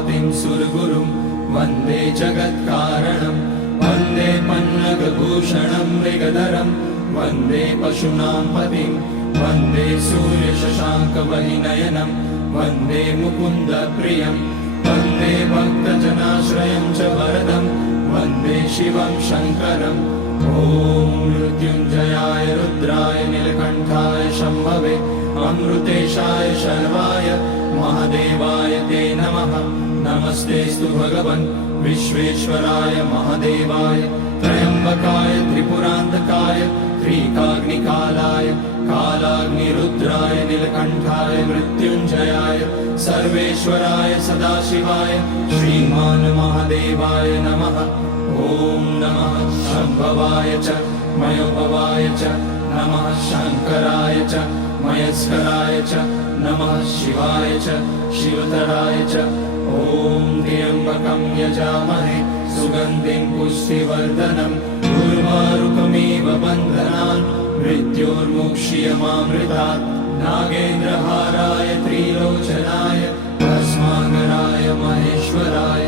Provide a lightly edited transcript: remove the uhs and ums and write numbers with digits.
पतिं सुरगुरुं वन्दे जगत्कारणं वन्दे पन्नगभूषणं मृगधरं वन्दे पशूनां पतिं वन्दे सूर्यशशाङ्कवहिनयनं वन्दे मुकुन्दप्रियं वन्दे भक्तजनाश्रयं च वरदं वन्दे शिवं शङ्करम् ॐ मृत्युञ्जयाय रुद्राय नीलकण्ठाय शम्भवे अमृतेशाय शर्वाय महादेवाय ते नमः। नमस्तेस्तु भगवन् विश्वेश्वराय महादेवाय त्र्यम्बकाय त्रिपुरान्तकाय त्रिकाग्निकालाय कालाग्निरुद्राय नीलकण्ठाय मृत्युञ्जयाय सर्वेश्वराय सदाशिवाय श्रीमान् महादेवाय नमः। ॐ नमः शम्भवाय च मयोभवाय च नमः शङ्कराय च मयस्कराय च नमः शिवाय च शिवतराय च ॐ त्र्यम्बकं यजामहे सुगन्धिं पुष्टिवर्धनम् उर्वारुकमिव बन्धनान् मृत्योर्मुक्ष्यमामृतात् नागेन्द्रहाराय त्रिलोचनाय भस्माकराय महेश्वराय